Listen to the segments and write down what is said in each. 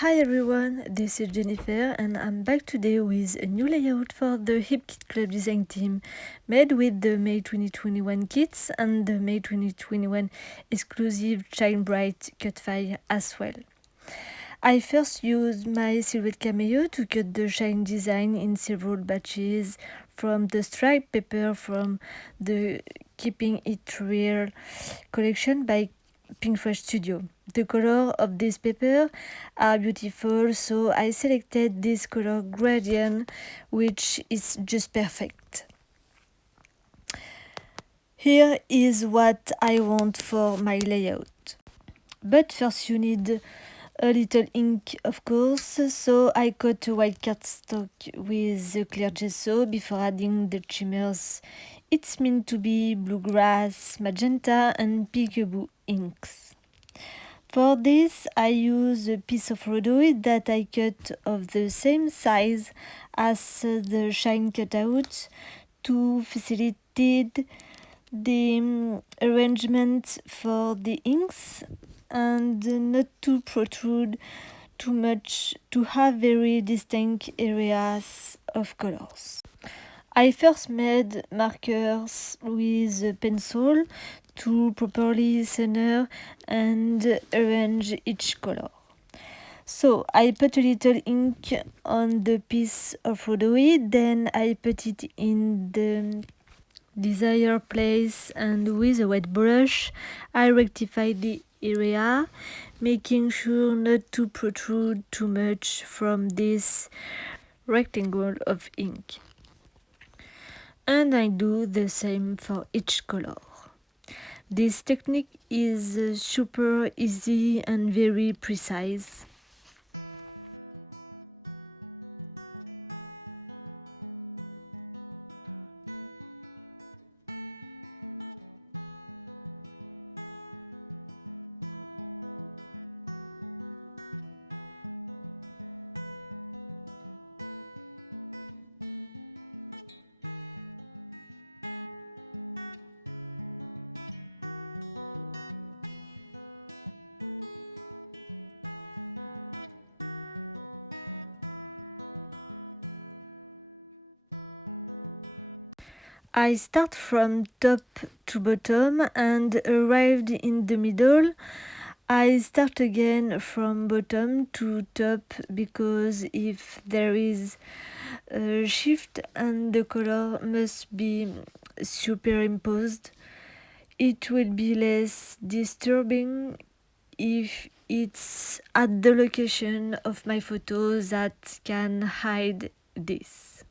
Hi everyone, this is Jennifer and I'm back today with a new layout for the Hip Kit Club design team made with the May 2021 kits and the May 2021 exclusive Shine Bright cut file as well. I first used my Silhouette Cameo to cut the shine design in several batches from the striped paper from the Keeping It Real collection by Pinkfresh Studio. The color of this paper are beautiful, so I selected this color gradient, which is just perfect. Here is what I want for my layout. But first you need a little ink, of course, so I cut a white cardstock with the clear gesso before adding the shimmers. It's meant to be bluegrass, magenta and peekaboo inks. For this, I use a piece of rhodoid that I cut of the same size as the shine cutout to facilitate the arrangement for the inks and not to protrude too much to have very distinct areas of colors. I first made markers with a pencil to properly center and arrange each color. So I put a little ink on the piece of rhodoid, then I put it in the desired place and with a wet brush I rectify the area, making sure not to protrude too much from this rectangle of ink. And I do the same for each color. This technique is super easy and very precise. I start from top to bottom and arrived in the middle. I start again from bottom to top because if there is a shift and the color must be superimposed, it will be less disturbing if it's at the location of my photo that can hide this.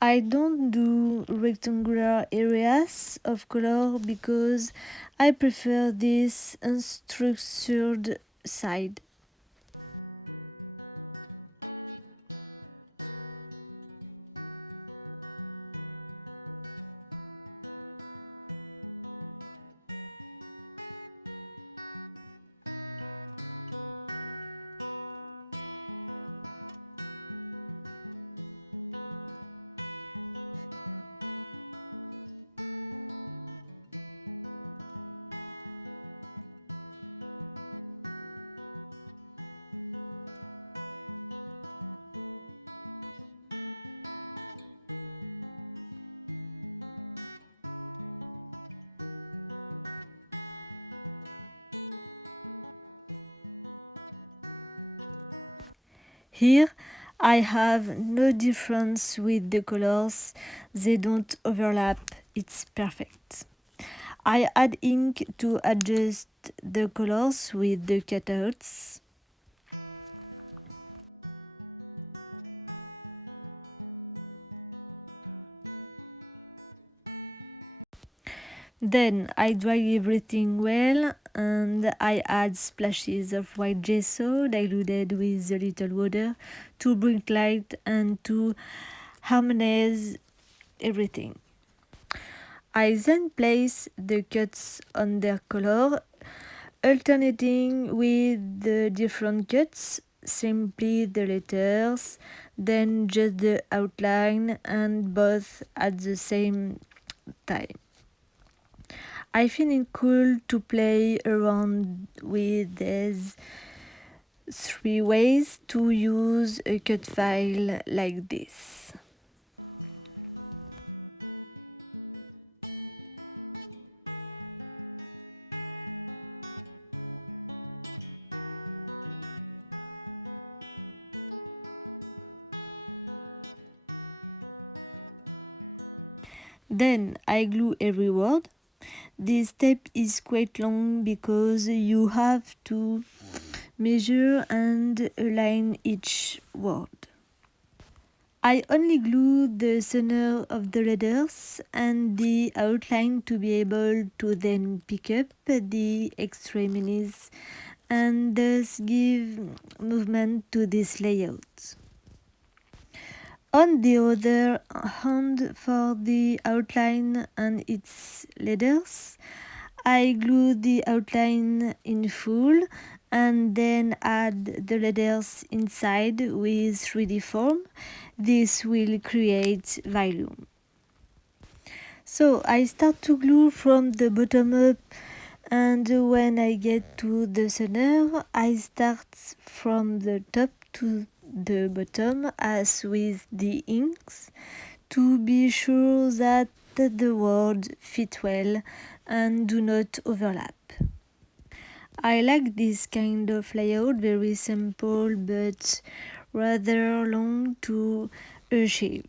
I don't do rectangular areas of color because I prefer this unstructured side. Here, I have no difference with the colors, they don't overlap, it's perfect. I add ink to adjust the colors with the cutouts. Then I dry everything well and I add splashes of white gesso diluted with a little water to bring light and to harmonize everything. I then place the cuts on their color, alternating with the different cuts, simply the letters, then just the outline and both at the same time. I find it cool to play around with these 3 ways to use a cut file like this. Then I glue every word. This step is quite long because you have to measure and align each word. I only glue the center of the letters and the outline to be able to then pick up the extremities and thus give movement to this layout. On the other hand, for the outline and its letters, I glue the outline in full and then add the letters inside with 3D form. This will create volume. So I start to glue from the bottom up, and when I get to the center, I start from the top to the bottom as with the inks to be sure that the words fit well and do not overlap. I like this kind of layout, very simple but rather long to achieve.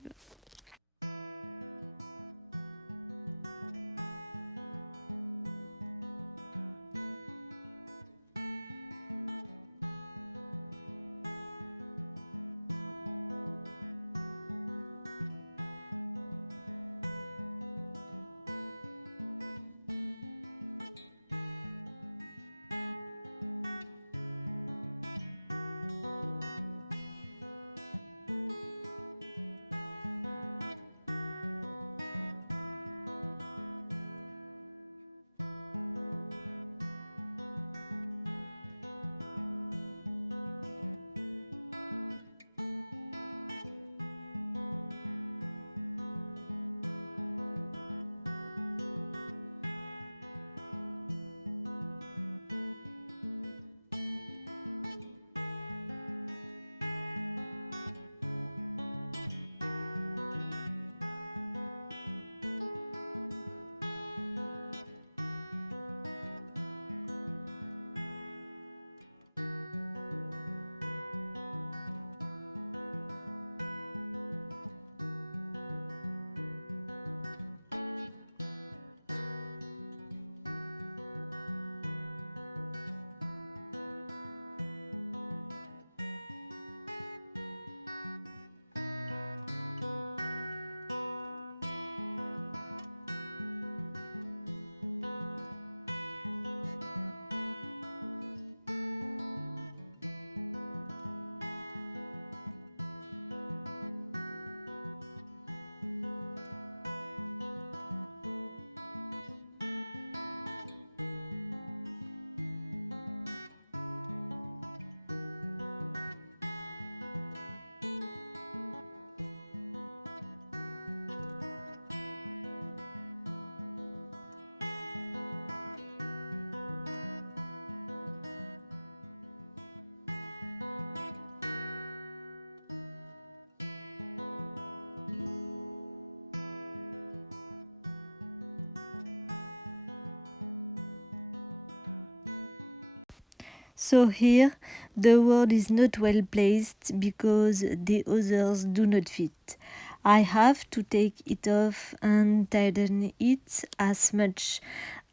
So here the word is not well placed because the others do not fit. I have to take it off and tighten it as much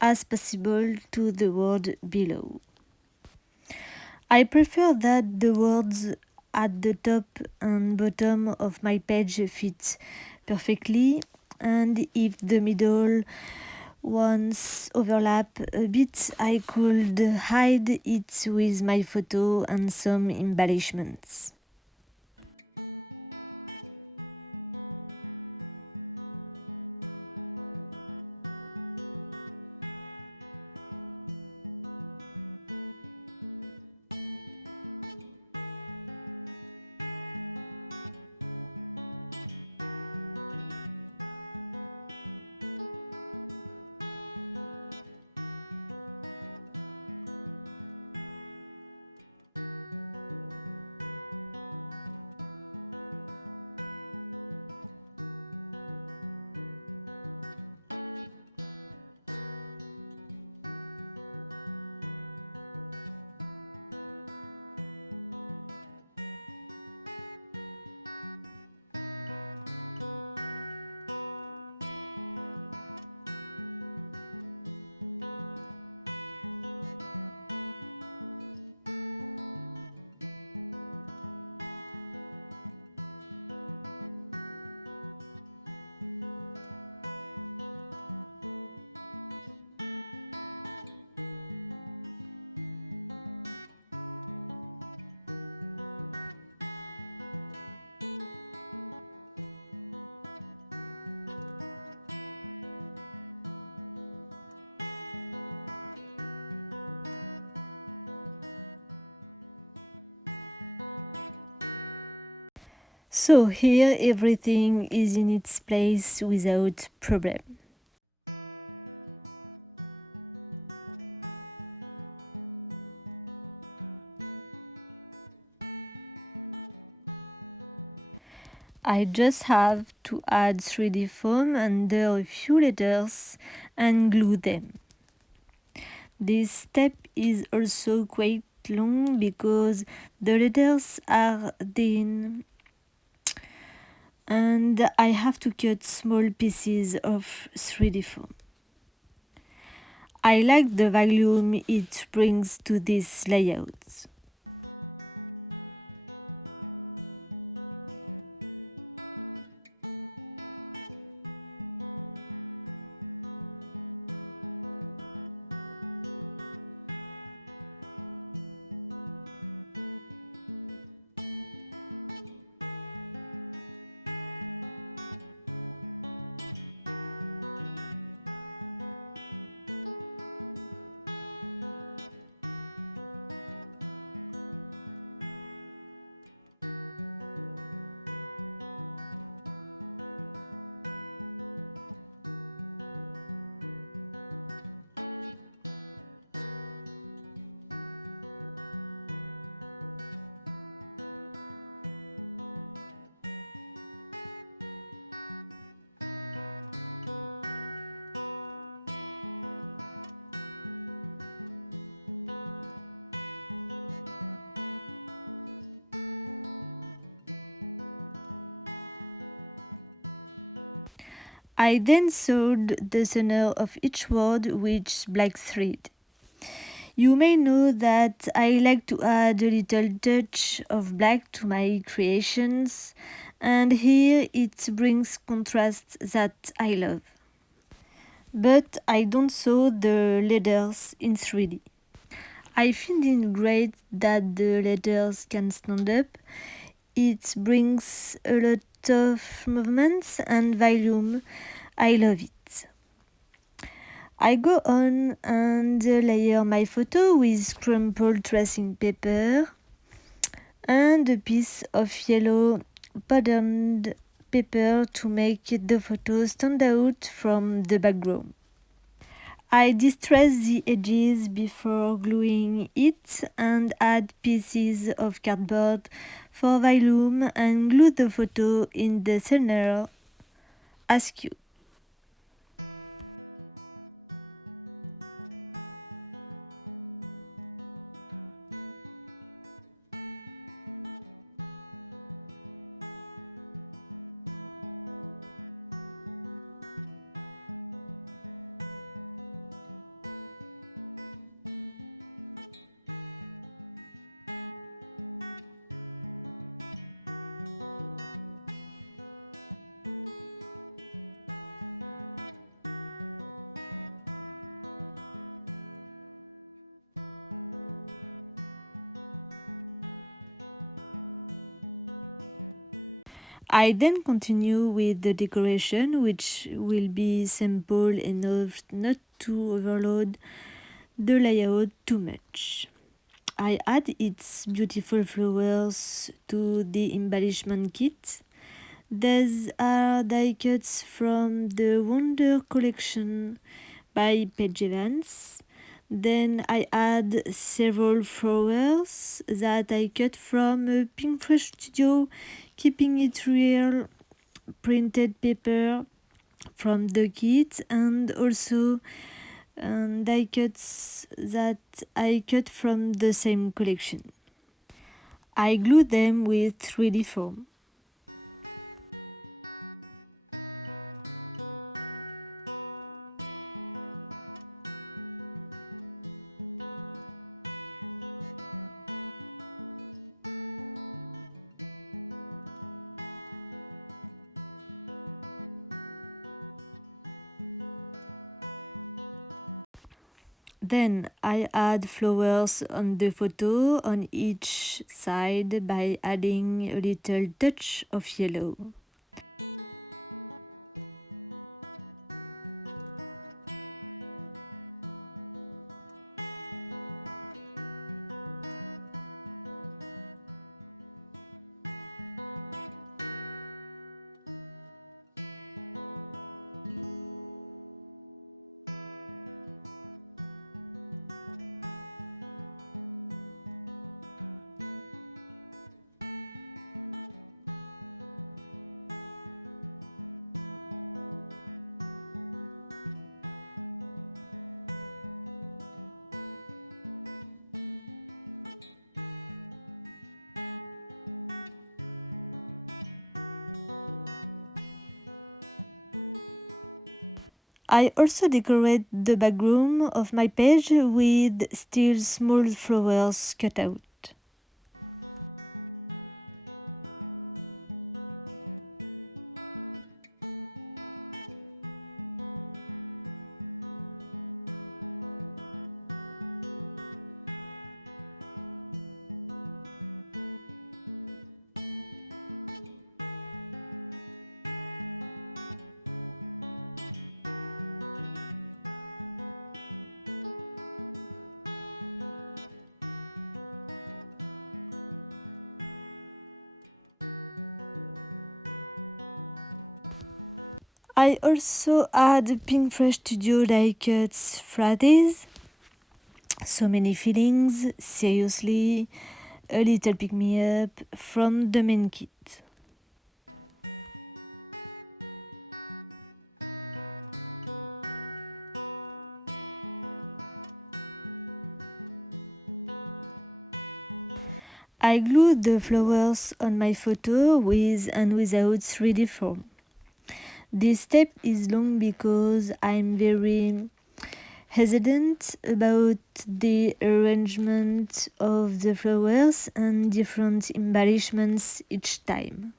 as possible to the word below. I prefer that the words at the top and bottom of my page fit perfectly, and if the middle ones overlap a bit, I could hide it with my photo and some embellishments. So here everything is in its place without problem. I just have to add 3D foam under a few letters and glue them. This step is also quite long because the letters are thin and I have to cut small pieces of 3D foam. I like the volume it brings to this layout. I then sewed the center of each word with black thread. You may know that I like to add a little touch of black to my creations, and here it brings contrast that I love. But I don't sew the letters in 3D. I find it great that the letters can stand up. It brings a lot of movements and volume. I love it. I go on and layer my photo with crumpled tracing paper and a piece of yellow patterned paper to make the photo stand out from the background. I distress the edges before gluing it and add pieces of cardboard for volume and glue the photo in the center askew. I then continue with the decoration, which will be simple enough not to overload the layout too much. I add its beautiful flowers to the embellishment kit. These are die cuts from the Wonder Collection by Paige Evans. Then I add several flowers that I cut from a Pink Fresh Studio, keeping it real printed paper from the kit, and also die cuts that I cut from the same collection. I glue them with 3D foam. Then I add flowers on the photo on each side by adding a little touch of yellow. I also decorate the background of my page with still small flowers cut out. I also add Pinkfresh Studio die cuts Fridays. So many feelings, seriously, a little pick me up from the main kit. I glue the flowers on my photo with and without 3D form. This step is long because I'm very hesitant about the arrangement of the flowers and different embellishments each time.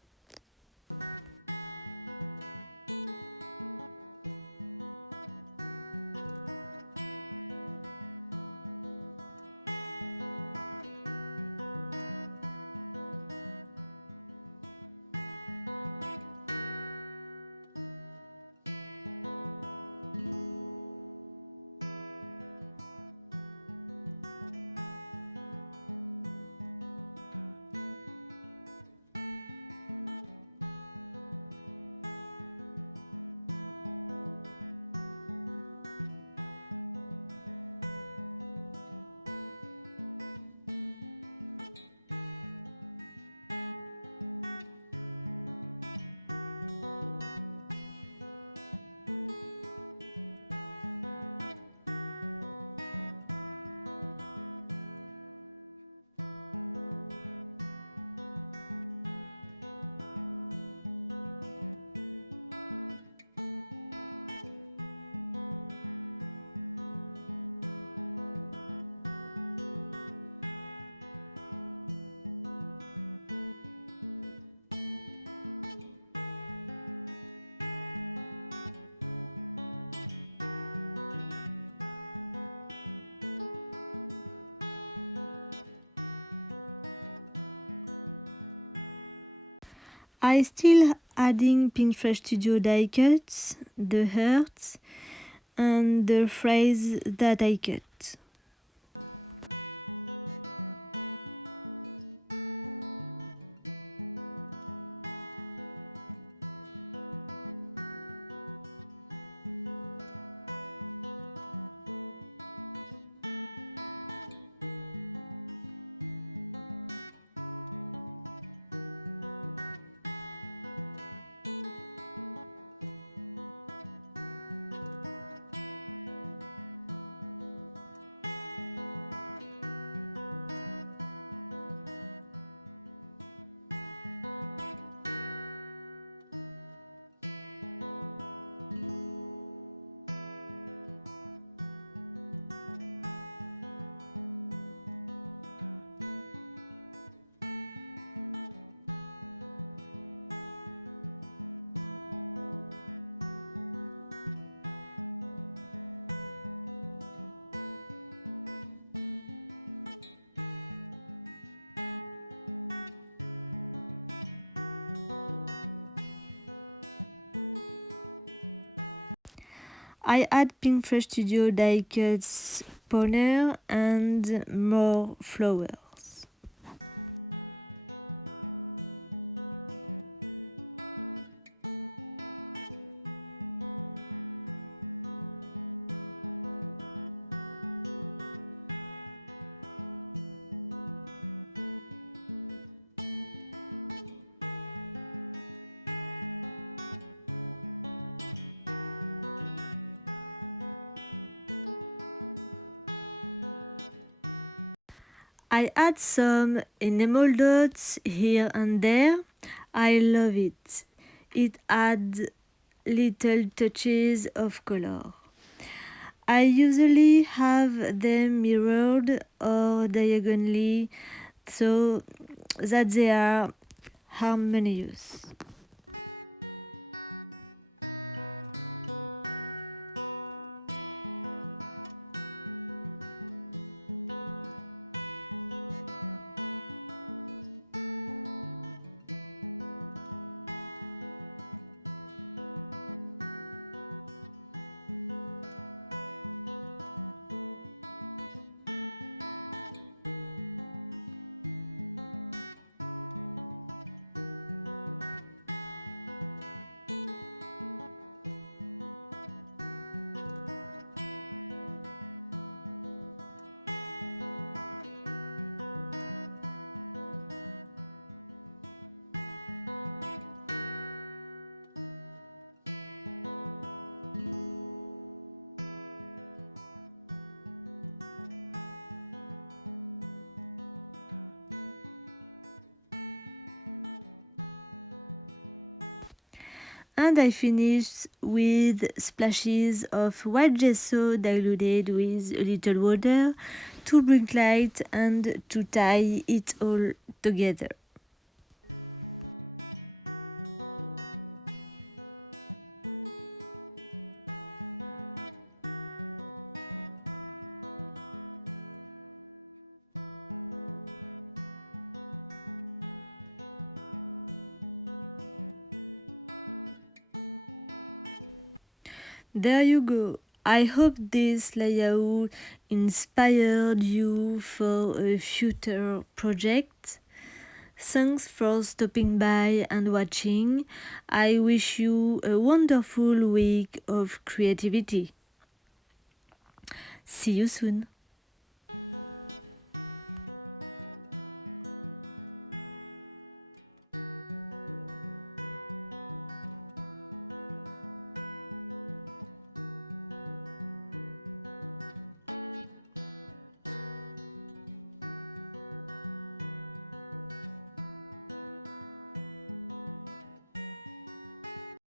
I still adding Pinkfresh Studio die cuts, the hearts, and the phrase that I cut. I add Pinkfresh Studio die cuts spawner and more flowers. I add some enamel dots here and there. I love it. It adds little touches of color. I usually have them mirrored or diagonally so that they are harmonious. And I finish with splashes of white gesso diluted with a little water to bring light and to tie it all together. There you go. I hope this layout inspired you for a future project. Thanks for stopping by and watching. I wish you a wonderful week of creativity. See you soon.